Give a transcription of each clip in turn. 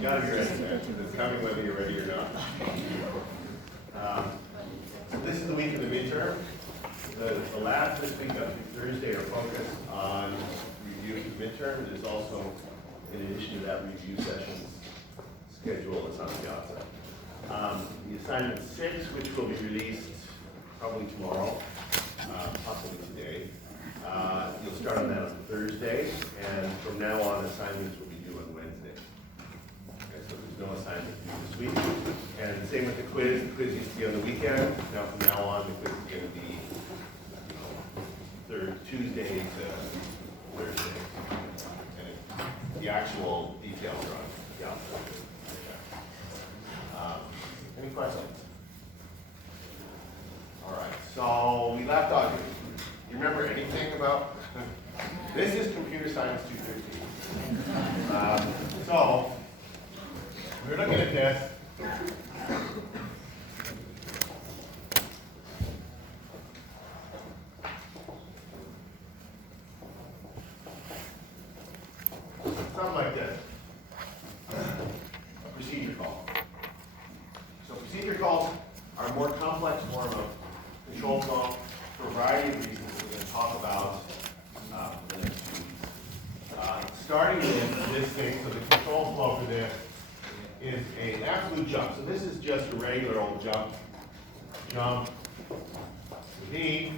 You gotta be ready, man. It's coming whether you're ready or not. So this is the week of the midterm. The labs this week up through Thursday are focused on review of the midterm. There's also, in addition to that, review sessions schedule that's on the outside. The assignment 6, which will be released probably tomorrow, possibly today. You'll start on that on Thursday, and from now on, assignments will be due on Wednesday. Okay, so there's no assignment due this week. And same with the quiz. The quiz used to be on the weekend. Now from now on, the quiz is going to be Tuesday to Thursday. And the actual details are on the outside. Any questions? All right, so we left off. You remember anything about, this is Computer Science 215. So, we're looking at this. Something like this. A procedure call. So procedure calls are a more complex form of control flow for a variety of reasons that we're going to talk about in the next few weeks. Starting with this thing, so the control flow for this is an absolute jump. So this is just a regular old jump. Jump V.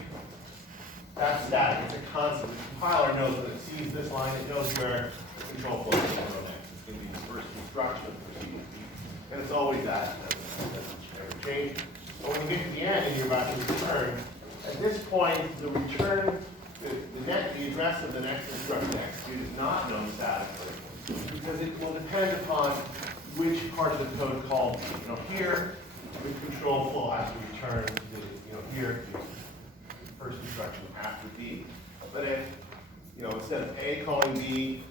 That's static. It's a constant. The compiler knows when it sees this line, it knows where the control flow is going to go next. It's going to be the first instruction of the procedure. And it's always that. It doesn't ever change. But when we get to the end and you're about to return, at this point, the return, the address of the next instruction executed is not known statically, because it will depend upon which part of the code called. Here, the control flow has to return to, here, the first instruction after B. But if, instead of A calling B,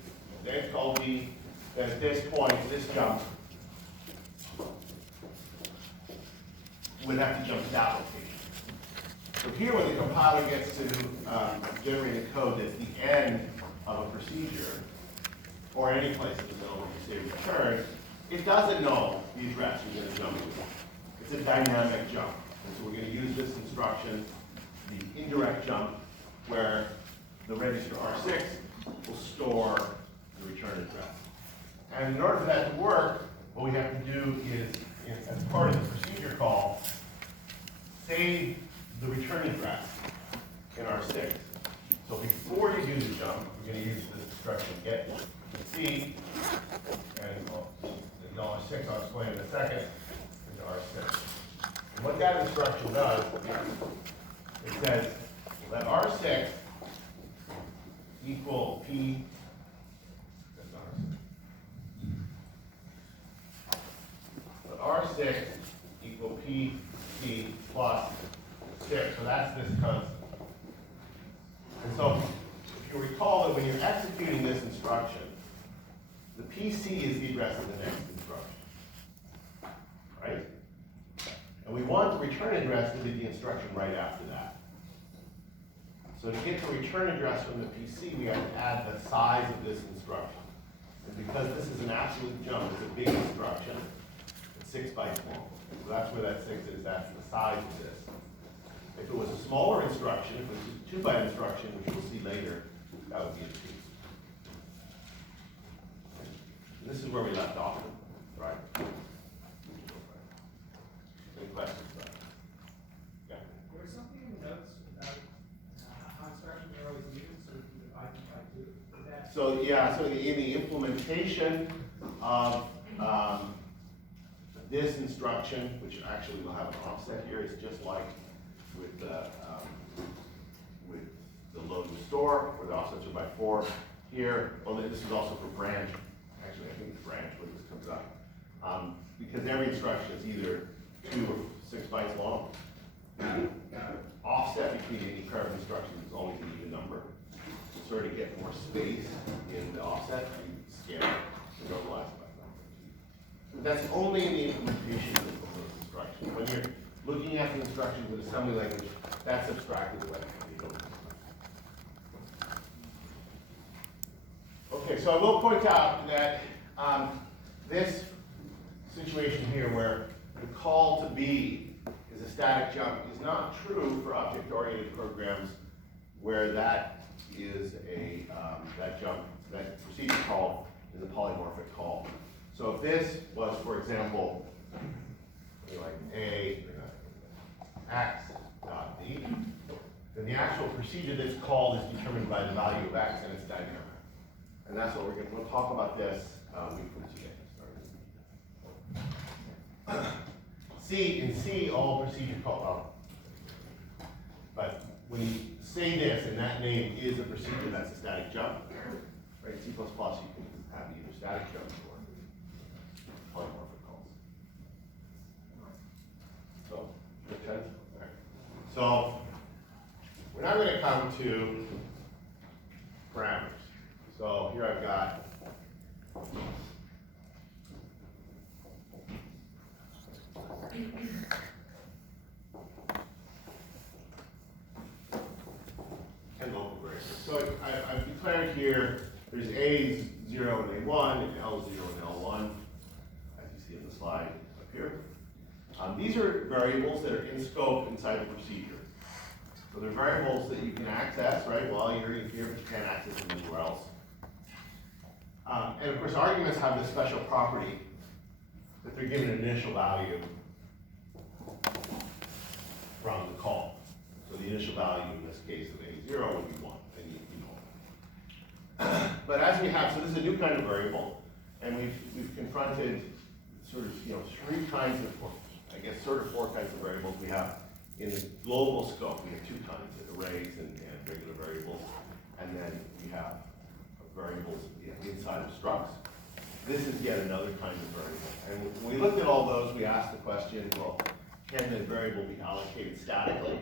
then it's called B, then at this point, this jump would have to jump to that location. So here, when the compiler gets to generate a code that's the end of a procedure, or any place in the middle where you say return, it doesn't know the address you're going to jump to. It's a dynamic jump. And so we're going to use this instruction, the indirect jump, where the register R6 will store the return address. And in order for that to work, what we have to do is, as part of the procedure call, save the return address in R6. So before you do the jump, we're going to use this instruction get C, and in R6, I'll explain in a second, into R6. And what that instruction does, it says, let R6 equal P, that's not R6. Let R6 equal P, C plus 6, so that's this constant. And so, if you recall that when you're executing this instruction, the PC is the address of the next instruction, right? And we want the return address to be the instruction right after that. So to get the return address from the PC, we have to add the size of this instruction. And because this is an absolute jump, it's a big instruction, it's 6 bytes long. So that's where that 6 is, that's the size of this. If it was a smaller instruction, if it was a 2-byte instruction, which we'll see later, that would be a 2. And this is where we left off, right? Any questions about it? Yeah. There was something in the notes about how instructions are always used, so you can divide them by 2. Is that So yeah, so in the implementation of this instruction, which actually will have an offset here, is just like with the load and store, where the offsets are by 4. Here, well, this is also for branch. Actually, I think it's branch when this comes up, because every instruction is either 2 or 6 bytes long. The offset between any pair of instructions is always an even number. To sort of get more space in the offset, you scale it to normalize it by number. That's only in the implementation of those instructions. When you're looking at the instructions with assembly language, that's abstracted away. Okay, so I will point out that this situation here where the call to B is a static jump is not true for object-oriented programs where that is a, that procedure call is a polymorphic call. So if this was, for example, like A x dot D, then the actual procedure that's called is determined by the value of x and it's dynamic. And that's what we'll talk about this in C, all procedure call, but when you say this and that name is a procedure that's a static jump, right? C++, you can have either static jumps or polymorphic calls. So, make sense? All right. So, we're now going to come to parameters. So here I've got and local variables. So I've declared here there's A0 and A1 and L0 and L1, as you see in the slide up here. These are variables that are in scope inside the procedure. So they're variables that you can access, right, while you're in here, but you can't access them anywhere else. And of course, arguments have this special property that they're given an initial value from the call. So the initial value in this case of A0 would be 1, and you know. But as we have, so this is a new kind of variable, and we've confronted sort of, three kinds of, I guess sort of four kinds of variables we have in the global scope. We have two kinds, arrays and regular variables, and then we have variables inside of structs. This is yet another kind of variable. And when we looked at all those, we asked the question, well, can the variable be allocated statically?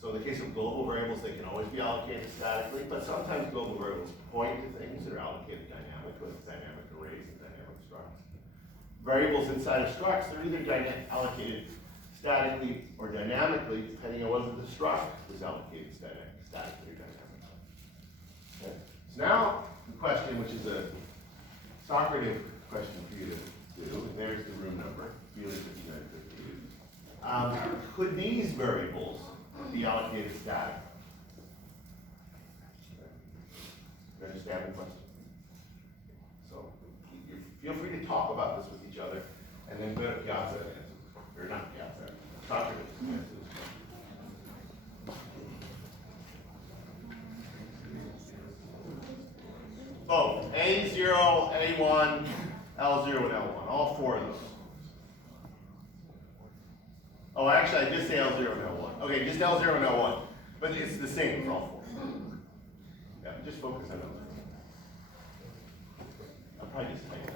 So in the case of global variables, they can always be allocated statically, but sometimes global variables point to things that are allocated dynamically, dynamic arrays and dynamic structs. Variables inside of structs, they're either allocated statically or dynamically, depending on whether the struct was allocated statically or dynamically. Okay. So now, the question, which is a Socrative question for you to do, and there's the room number, field 5952. Could these variables be allocated statically? You understand the question? So, feel free to talk about this with each other, and then go to Piazza and answer, or not Piazza, Socrative answers. Oh, A0, A1, L0, and L1, all four of those. Oh, actually, I did say L0 and L1. Okay, just L0 and L1, but it's the same for all four. Yeah, just focus on L0. I'll probably just type that.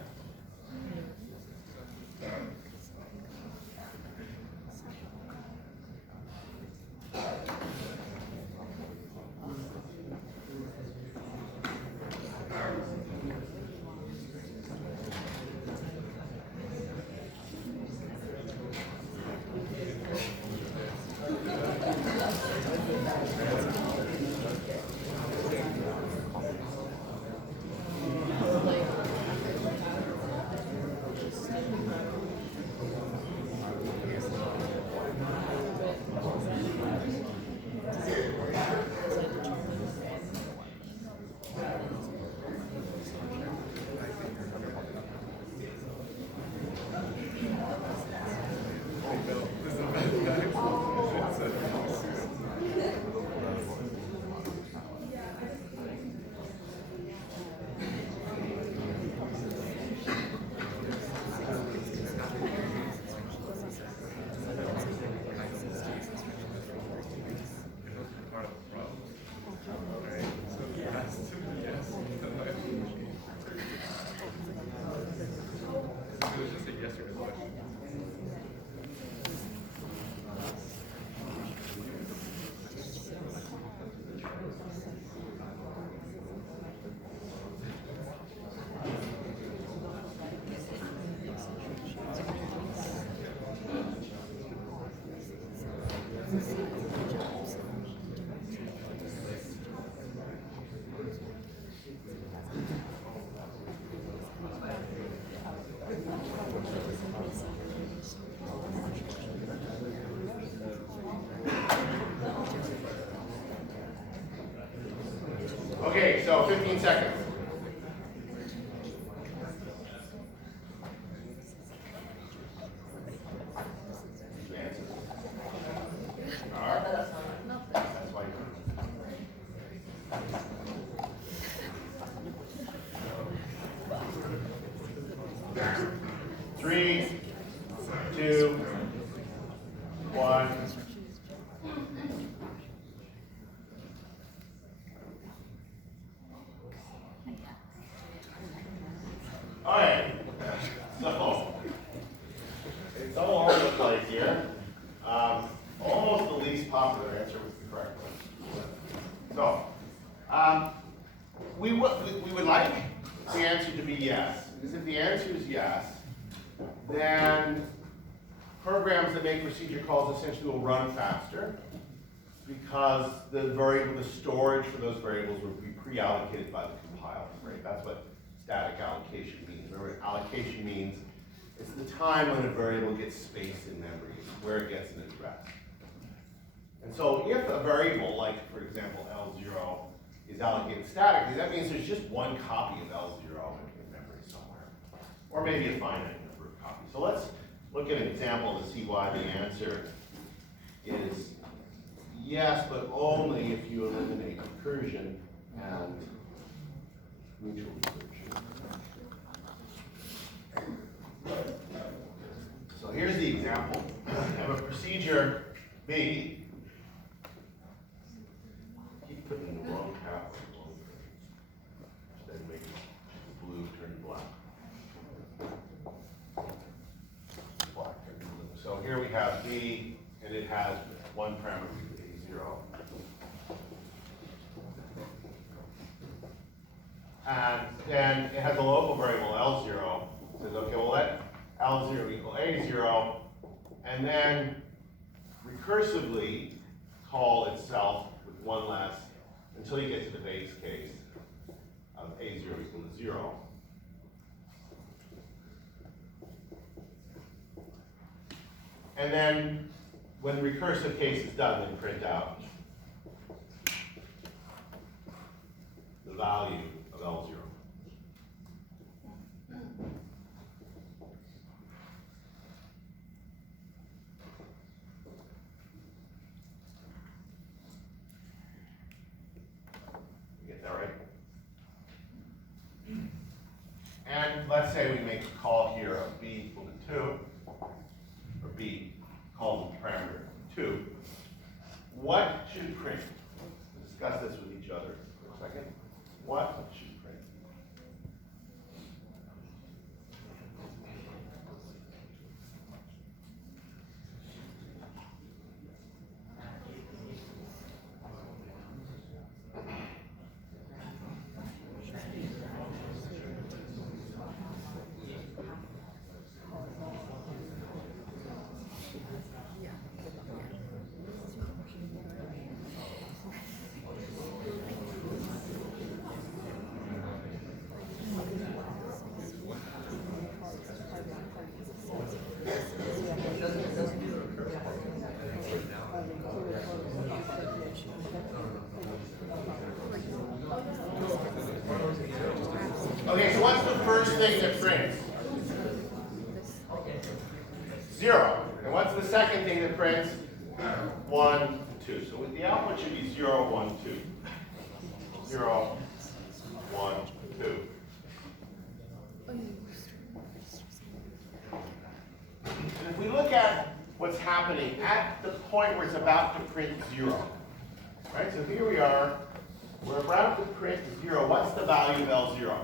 Okay, so 15 seconds. That's why you're 3, 2, 1. All right. So it's all over the place here. Almost the least popular answer was the correct one. So we would like the answer to be yes, because if the answer is yes, then programs that make procedure calls essentially will run faster, because the storage for those variables will be pre-allocated by the compiler, right? That's what static allocation means. Remember, allocation means it's the time when a variable gets space in memory, where it gets an address. And so if a variable, like for example L0, is allocated statically, that means there's just one copy of L0 in memory somewhere, or maybe a finite number of copies. So let's look at an example to see why the answer is yes, but only if you eliminate recursion and mutual recursion. So here's the example. I have a procedure B. Keep putting the wrong cap on the instead of making blue turn black. Black turn blue. So here we have B, and it has one parameter, A0. And then it has a local variable L0. It says, okay, well let L0 equal A0, and then recursively call itself with one less until you get to the base case of A0 equal to 0. And then when the recursive case is done, then print out the value of L0. Get that right? And let's say we make a call here of B equal to 2, or B called the parameter 2. What should print? We'll discuss this with each other for a second. What should print? Okay, so what's the first thing that prints? 0. And what's the second thing that prints? 1, 2. So the output should be 0, 1, 2. 0, 1, 2. And if we look at what's happening at the point where it's about to print 0, right? So here we are, we're about to print 0. What's the value of L0?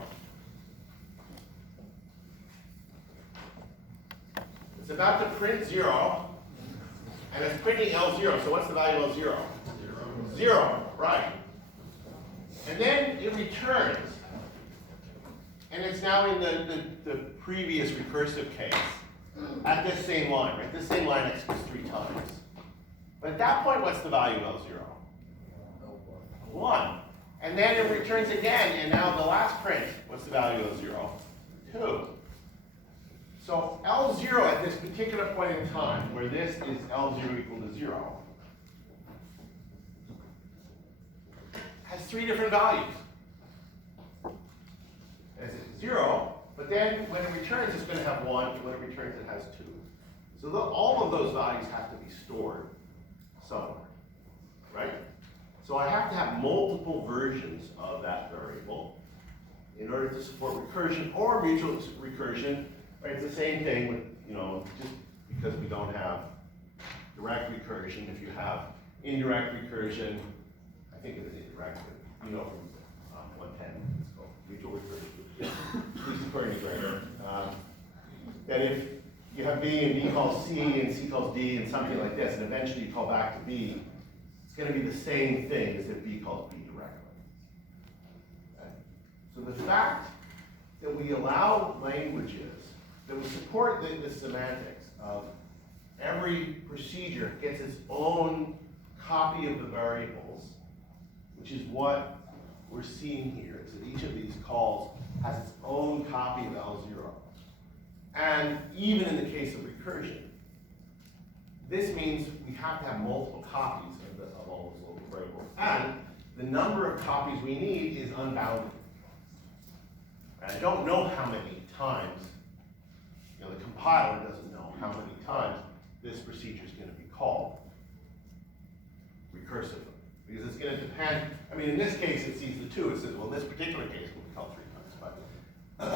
It's about to print 0, and it's printing L0. So what's the value of L0? 0, right. And then it returns. And it's now in the previous recursive case at this same line, right? This same line executes 3 times. But at that point, what's the value of L0? 1. And then it returns again, and now the last print, what's the value of L0? 2. So L0 at this particular point in time, where this is L0 equal to 0, has 3 different values. 0, but then when it returns, it's going to have 1, and when it returns, it has 2. So all of those values have to be stored somewhere, right? So I have to have multiple versions of that variable in order to support recursion or mutual recursion. Right? It's the same thing with, just because we don't have direct recursion. If you have indirect recursion, I think it is indirect, but from 110, it's called mutual recursion. At least according to Gregor. That if you have B and B calls C and C calls D and something like this, and eventually you call back to B, it's going to be the same thing as if B calls B directly. Okay? So the fact that we allow languages that will support the semantics of every procedure gets its own copy of the variables, which is what we're seeing here, is that each of these calls has its own copy of L0. And even in the case of recursion, this means we have to have multiple copies of all those local variables. And the number of copies we need is unbounded. And I don't know how many times, the compiler doesn't know how many times this procedure is going to be called recursively. Because it's going to depend, in this case it sees the 2, it says, well, in this particular case it will be called 3 times, but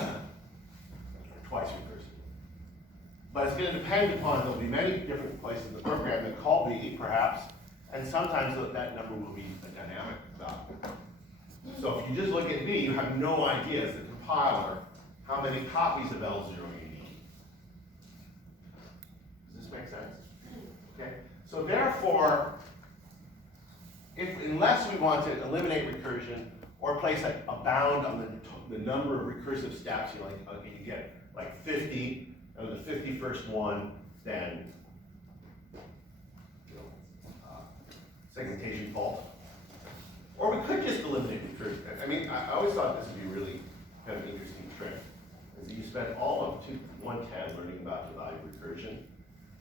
twice recursively. But it's going to depend upon, there'll be many different places in the program that call B, perhaps, and sometimes that number will be a dynamic value. So if you just look at B, you have no idea as the compiler how many copies of L0 you need. Does this make sense? Okay? So therefore, unless we want to eliminate recursion or place a bound on the number of recursive steps, you get like 50, and the 51st one, then segmentation fault. Or we could just eliminate recursion. I always thought this would be really kind of an interesting trick. Is that you spend all of 110 learning about the value of recursion,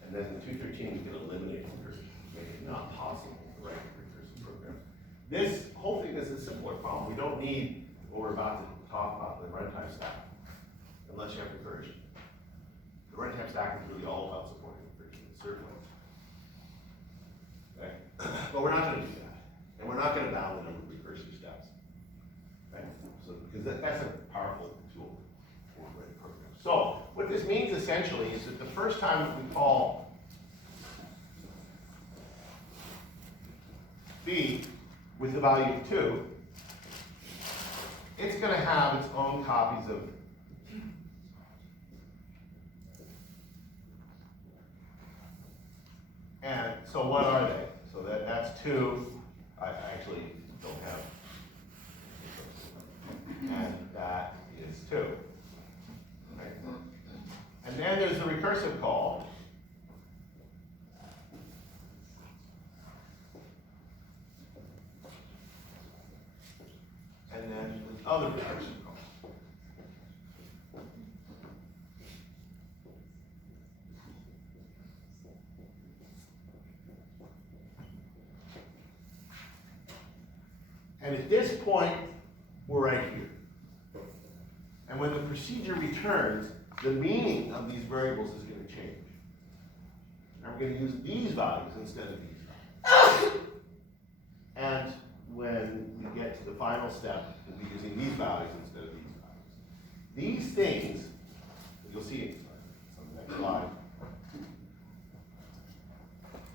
and then in 213 you can eliminate recursion, make it not possible to write a recursive program. This whole thing is a simpler problem. We don't need what we're about to talk about, the runtime stack, unless you have recursion. The runtime stack is really all about supporting recursion, certainly. Okay? But we're not going to do that. And we're not going to bound the number of recursive steps. Okay? So, because that's a powerful tool for writing programs. So, what this means essentially is that the first time we call B with the value of 2, it's going to have its own copies of and so what are they? So that's 2. I actually don't have. And that is 2. Okay. And then there's the recursive call. And then the other recursive call. And at this point, we're right here. And when the procedure returns, the meaning of these variables is going to change. And we're going to use these values instead of these values. And when we get to the final step, we'll be using these values instead of these values. These things, you'll see on the next slide,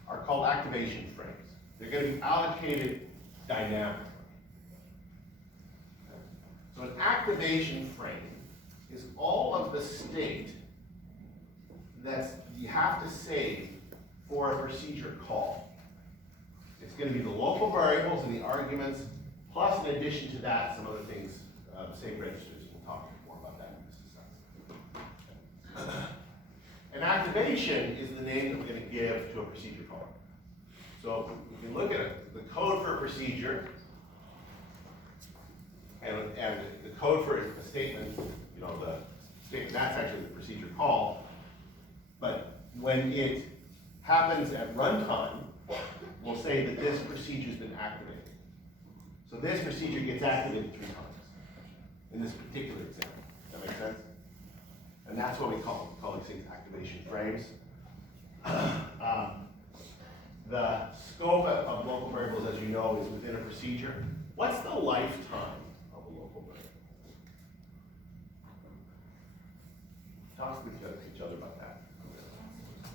are called activation frames. They're going to be allocated dynamically. So an activation frame is all of the state that you have to save for a procedure call. It's going to be the local variables and the arguments, plus in addition to that, some other things, save registers. We'll talk more about that in just a second. An activation is the name that we're going to give to a procedure call. So we can look at the code for a procedure, and the code for a statement, the statement, that's actually the procedure call. But when it happens at runtime, we'll say that this procedure's been activated. So this procedure gets activated 3 times in this particular example. Does that Make sense? And that's what we call these things activation frames. The scope of local variables, as you know, is within a procedure. What's the lifetime of a local variable? Talk with each other about that.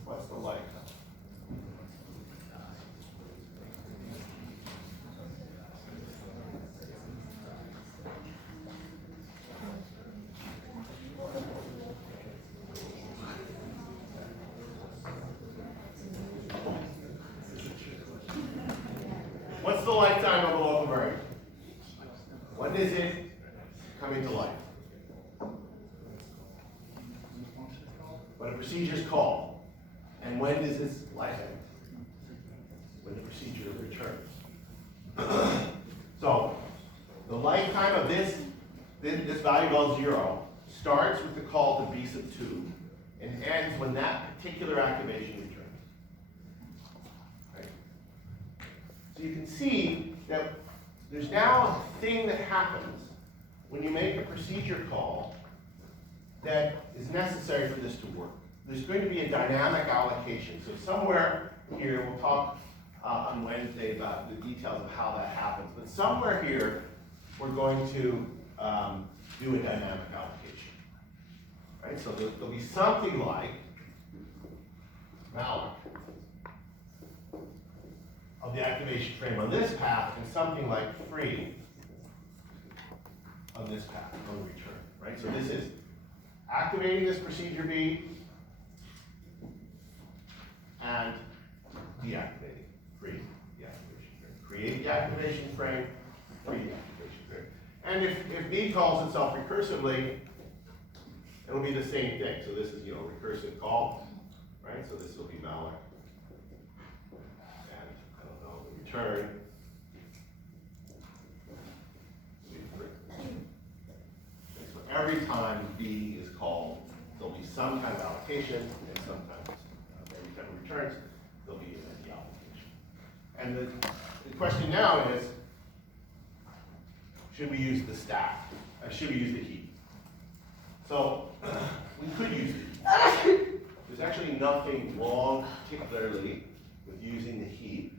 What's the lifetime? What's the lifetime of a local variable? When does it come into life? When a procedure is called. And when does its life end? When the procedure returns. So, the lifetime of this value equals 0 starts with the call to b sub 2 and ends when that particular activation returns. Right? So you can see that there's now a thing that happens when you make a procedure call that is necessary for this to work. There's going to be a dynamic allocation. So somewhere here, we'll talk on Wednesday about the details of how that happens. But somewhere here, we're going to do a dynamic allocation. Right? So there'll be something like malloc of the activation frame on this path and something like free of this path on the return. Right? So this is activating this procedure B and deactivating, free the activation frame. Create the activation frame, free the activation frame. And if B calls itself recursively, it'll be the same thing. So this is, recursive call, right? So this will be malloc. And I don't know, the return. So every time B is called, there'll be some kind of allocation, and sometimes every time it returns, there'll be an allocation. And the question now is, should we use the stack? Or should we use the heap? So we could use the heap. There's actually nothing wrong, particularly, with using the heap,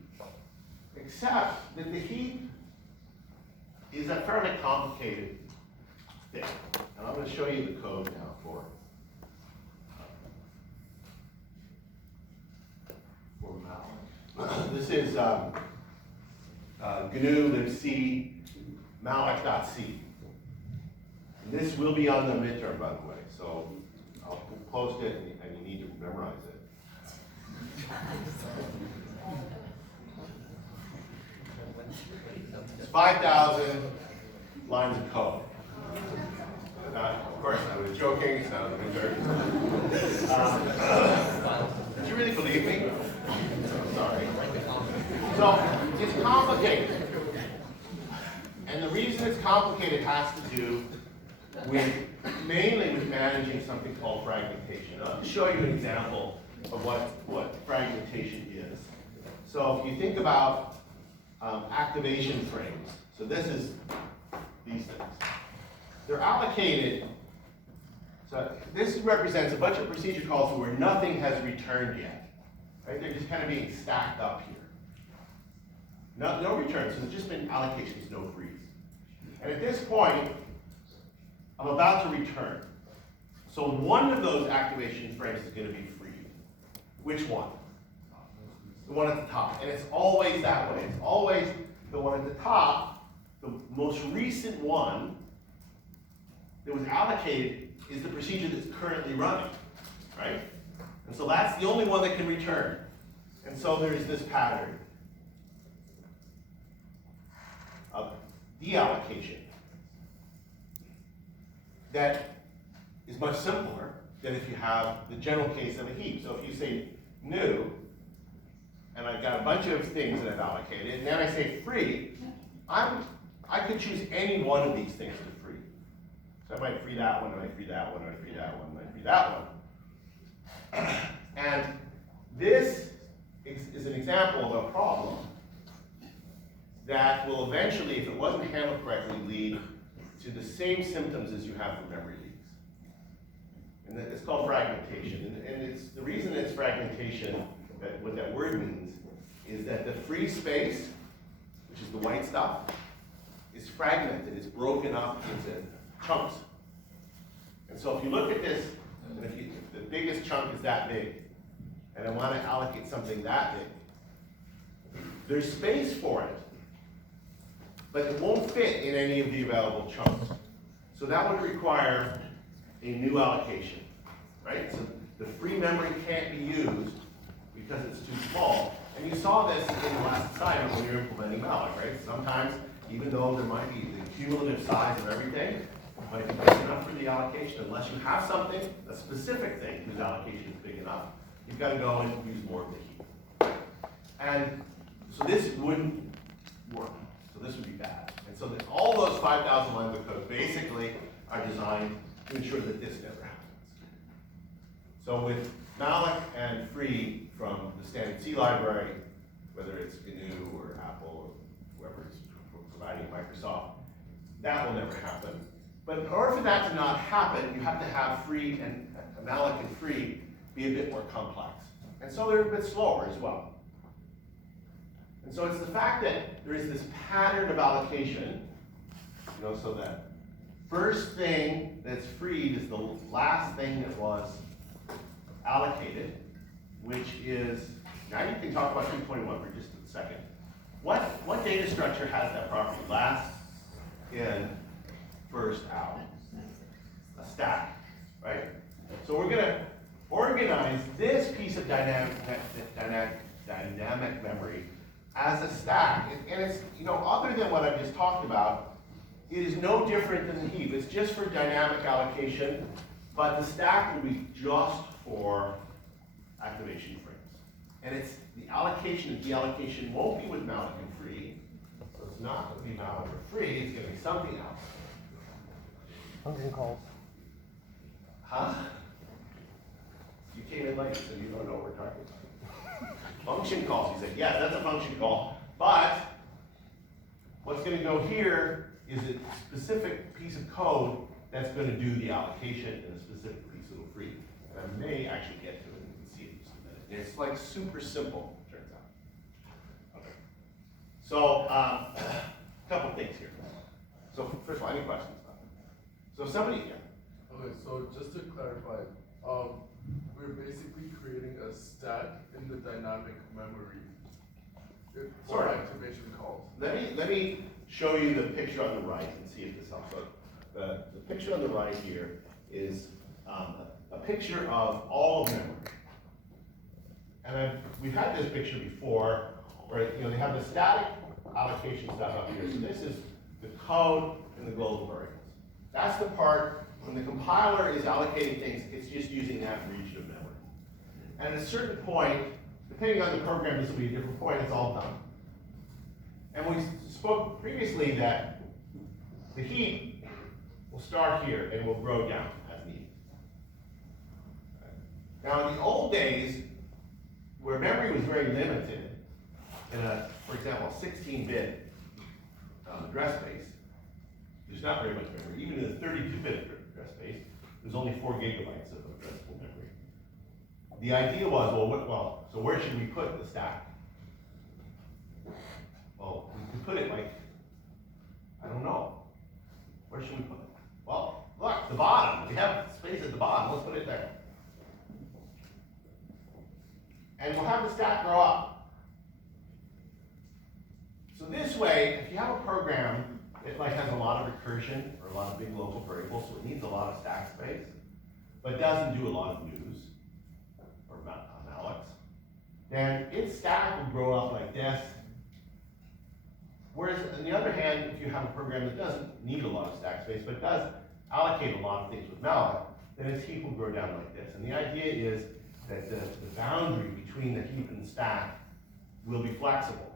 except that the heap is a fairly complicated thing. And I'm going to show you the code now for malloc. This is GNU libc malloc.c. And this will be on the midterm, by the way, so I'll post it and you need to memorize it. It's 5,000 lines of code. Of course, I was joking, it's not a midterm. Did you really believe me? I'm sorry. So, it's complicated. And the reason it's complicated has to do mainly with managing something called fragmentation. I'll just show you an example of what fragmentation is. So if you think about activation frames, so this is these things. They're allocated, so this represents a bunch of procedure calls where nothing has returned yet. Right? They're just kind of being stacked up here. No returns, so there's just been allocations, no freeze. And at this point, I'm about to return. So one of those activation frames is going to be freed. Which one? The one at the top. And it's always that way. It's always the one at the top. The most recent one that was allocated is the procedure that's currently running, right? And so that's the only one that can return. And so there's this pattern of deallocation that is much simpler than if you have the general case of a heap. So if you say new, and I've got a bunch of things that I've allocated, and then I say free, I could choose any one of these things to free. So I might free that one, I might free that one, I might free that one, I might free that one. And this is an example of a problem that will eventually, if it wasn't handled correctly, lead to the same symptoms as you have for memory leaks. And it's called fragmentation. And it's the reason it's fragmentation, what that word means, is that the free space, which is the white stuff, is fragmented, it's broken up into chunks. And so if you look at this, and if the biggest chunk is that big, and I want to allocate something that big, there's space for it, but it won't fit in any of the available chunks. So that would require a new allocation, right? So the free memory can't be used because it's too small. And you saw this in the last assignment when you're implementing malloc, right? Sometimes, even though there might be the cumulative size of everything, it might be big enough for the allocation. Unless you have something, a specific thing whose allocation is big enough, you've got to go and use more of the heap. And so this wouldn't work. So this would be bad. And so all those 5,000 lines of code basically are designed to ensure that this never happens. So with malloc and free from the standard C library, whether it's GNU or Apple or whoever is providing Microsoft, that will never happen. But in order for that to not happen, you have to have free and malloc and free be a bit more complex. And so they're a bit slower as well. And so it's the fact that there is this pattern of allocation, so that first thing that's freed is the last thing that was allocated, which is, now you can talk about 221 for just a second. What data structure has that property? Last in, first out. A stack, right? So we're going to organize this piece of dynamic memory as a stack. And it's, other than what I've just talked about, it is no different than the heap. It's just for dynamic allocation, but the stack will be just for activation frames. And it's the allocation and deallocation won't be with malloc and free. So it's not going to be malloc or free, it's going to be something else. Function calls. Huh? You came in late, so you don't know what we're talking about. Function calls, he said. Yes, that's a function call. But what's going to go here is a specific piece of code that's going to do the allocation in a specific piece of the free. And I may actually get to it, and you can see it in just a minute. And it's like super simple, turns out. Okay. So, a couple things here. So, first of all, any questions about it? So, somebody, yeah. Okay, so just to clarify, we're basically creating a stack in the dynamic memory for Sorry. activation calls. Let me show you the picture on the right and see if this helps. So the picture on the right here is a picture of all of memory. And we've had this picture before, where they have the static allocation stuff up here. So this is the code and the global variables. That's the part when the compiler is allocating things, it's just using that region of memory. And at a certain point, depending on the program, this will be a different point, it's all done. And we spoke previously that the heap will start here and will grow down as needed. Now in the old days, where memory was very limited, in a, for example, 16-bit address space, there's not very much memory. Even in a 32-bit address space, there's only 4 gigabytes of addressable memory. The idea was, so where should we put the stack? Well, we could put it like, I don't know. Where should we put it? Well, look, the bottom. We have space at the bottom. Let's put it there. And we'll have the stack grow up. So this way, if you have a program, it like has a lot of recursion or a lot of big local variables, so it needs a lot of stack space, but doesn't do a lot of news or mallocs, then its stack will grow up like this. Whereas, on the other hand, if you have a program that doesn't need a lot of stack space, but does allocate a lot of things with malloc, then its heap will grow down like this. And the idea is that the boundary between the heap and the stack will be flexible.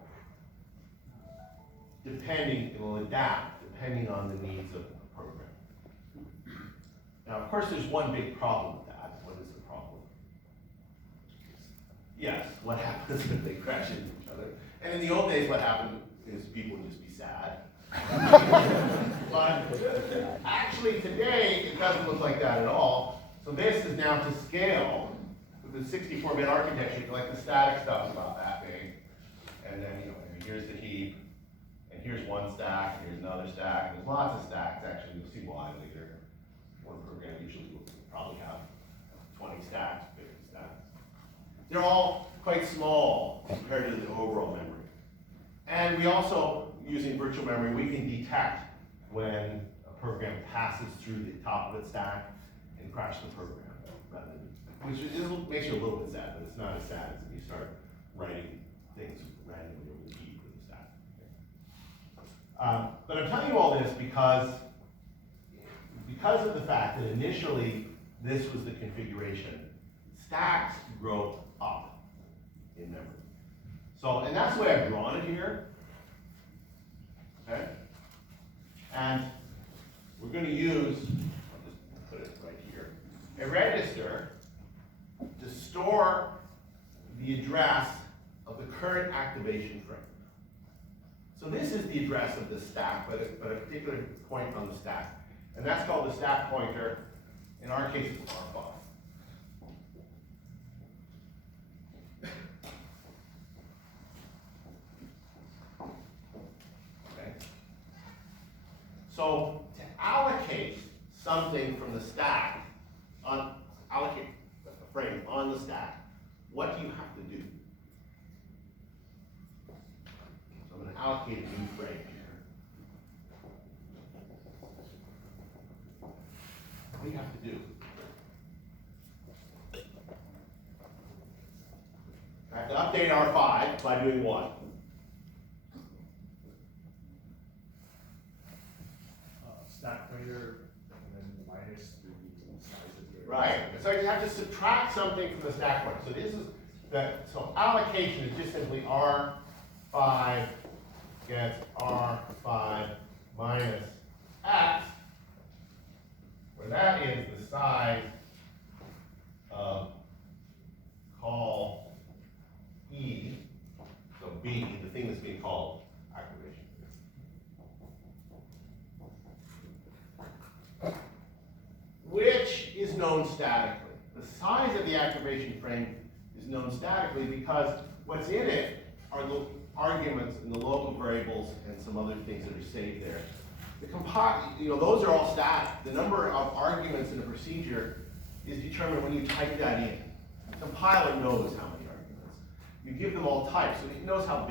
It will adapt depending on the needs of the program. Now, of course, there's one big problem with that. What is the problem? Yes, what happens if they crash into each other? And in the old days, what happened is people would just be sad. But actually today, it doesn't look like that at all. So this is is now to scale with the 64-bit architecture, like the static stuff is about that big. And then, and here's the heap, and here's one stack, and here's another stack. There's lots of stacks, actually. You'll see why later. One program usually will probably have 20 stacks, 50 stacks. They're all quite small compared to the overall memory. And we also, using virtual memory, we can detect when a program passes through the top of its stack and crash the program, which makes you a little bit sad, but it's not as sad as if you start writing things randomly over the heap of the stack. But I'm telling you all this because of the fact that initially this was the configuration. Stacks grow up in memory. So, and that's the way I've drawn it here. Okay? And we're going to use, I'll just put it right here, a register to store the address of the current activation frame. So this is the address of the stack, but a particular point on the stack. And that's called the stack pointer. In our case, it's R5. Okay. So to allocate something from the stack, allocate a frame on the stack, what do you have to do? So I'm going to allocate a new frame here. What do you have to do? I have to update R5 by doing what? Stack pointer, and then minus the size of the. Right. So you have to subtract something from the stack pointer. So this is so allocation is just simply R5 gets R5 minus X, where that is the size of call E, so B, the thing that's being called activation. Which is known statically. The size of the activation frame is known statically because what's in it are the arguments and the local variables and some other things that are saved there. The those are all static. The number of arguments in a procedure is determined when you type that in. The compiler knows how many arguments. You give them all types, so it knows how